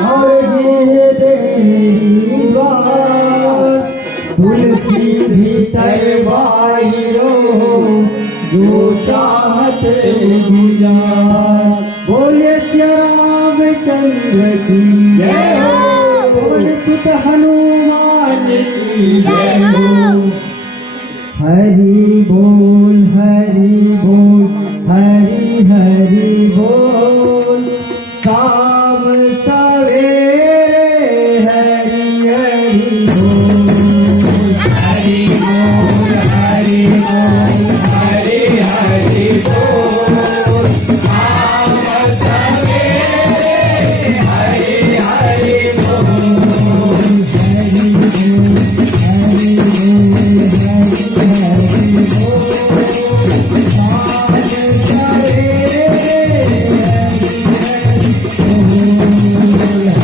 और ये तेरी बात तुलसी भीतर बाहिरो जो चाहत गुजार। बोले श्री रामचंद्र की जय हो, बोले सुत हनुमान की जय हो। हरि बोल हरि बोल हरि हरि बोल। शाम सवेरे हरि हरि बोल। हरि बोल हरि बोल हरि हरि बोल। शाम सवेरे हरि हरि बोल। हरि बोल हरि बोल हरि हरि बोल। शाम सवेरे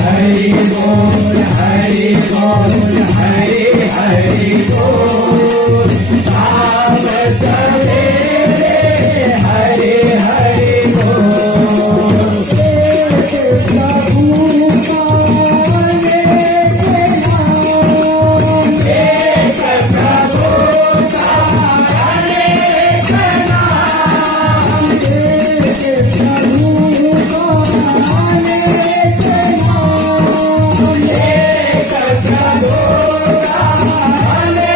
हरि बोल हरि बोल हरि हरि बोल। शाम सवेरे हरि हरि बोल। प्रभु पाने के नाम, एक प्रभु पाने के नाम, एक प्रभु पाने के नाम, एक प्रभु पाने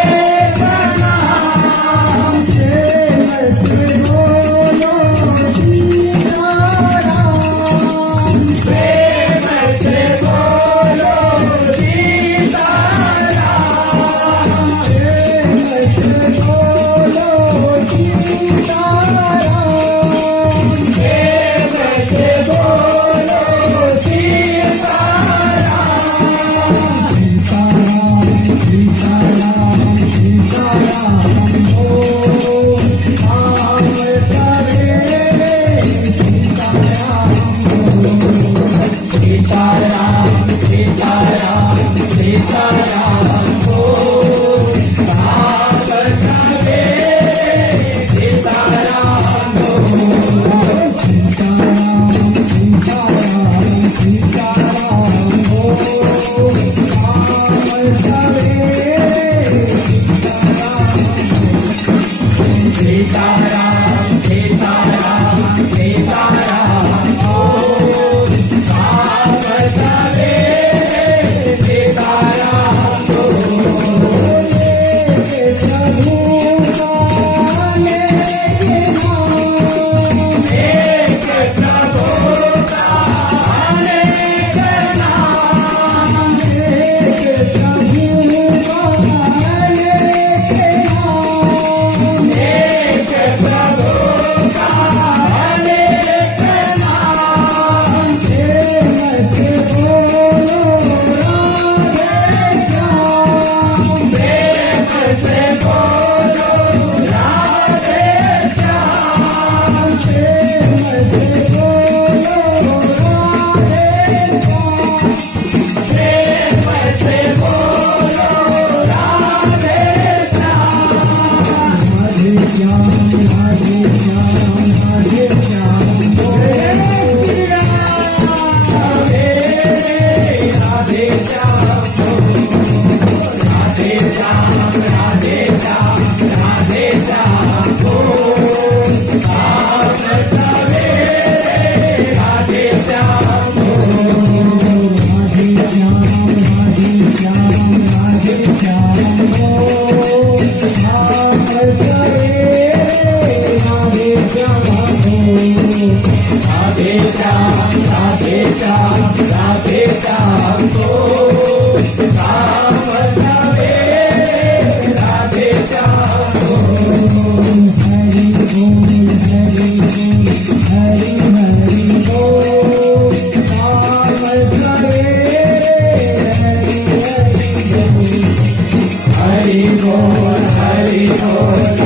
के नाम। प्रेम से बोलो सीताराम, प्रेम से बोलो सीताराम, प्रेम से बोलो सीताराम, प्रेम से बोलो सीताराम। सीताराम सीताराम सीताराम बोल। शाम सवेरे सीताराम बोल। सीताराम सीताराम सीताराम बोल। शाम सवेरे सीताराम बोल। सीताराम सीताराम सीताराम बोल। शाम सवेरे सीताराम सीताराम सीताराम बोल। शाम सवेरे सीताराम बोल। प्रभु पाने के नाम, एक प्रभु पाने के नाम, एक प्रभु पाने के नाम, एक प्रभु पाने के नाम। प्रेम से बोलो राधे श्याम, प्रेम से बोलो राधे श्याम, प्रेम से बोलो राधे श्याम, प्रेम से बोलो राधे श्याम। राधे श्याम राधे श्याम राधे श्याम बोले श्री राम सवेरे राधे श्याम बोल। राधे श्याम राधे श्याम राधे श्याम बोल। शाम सवेरे राधे श्याम बोल। राधे श्याम राधे श्याम राधे श्याम बोल। शाम सवेरे राधे श्याम बोल। राधे श्याम राधे श्याम राधे श्याम बोल। शाम सवेरे राधे श्याम बोल। हरि बोल हरि बोल हरि हरि बोल। शाम सवेरे हरि हरि बोल। हरि बोल हरि बोल